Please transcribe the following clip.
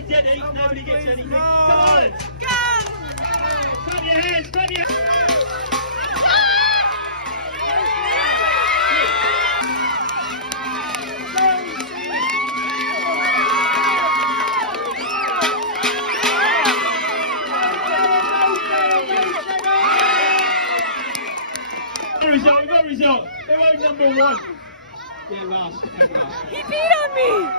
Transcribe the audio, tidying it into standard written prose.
play Jenny, nobody gets anything. Come on! Clap your hands, clap your hands! Result. Who won number one? Yeah, last. He peed on me!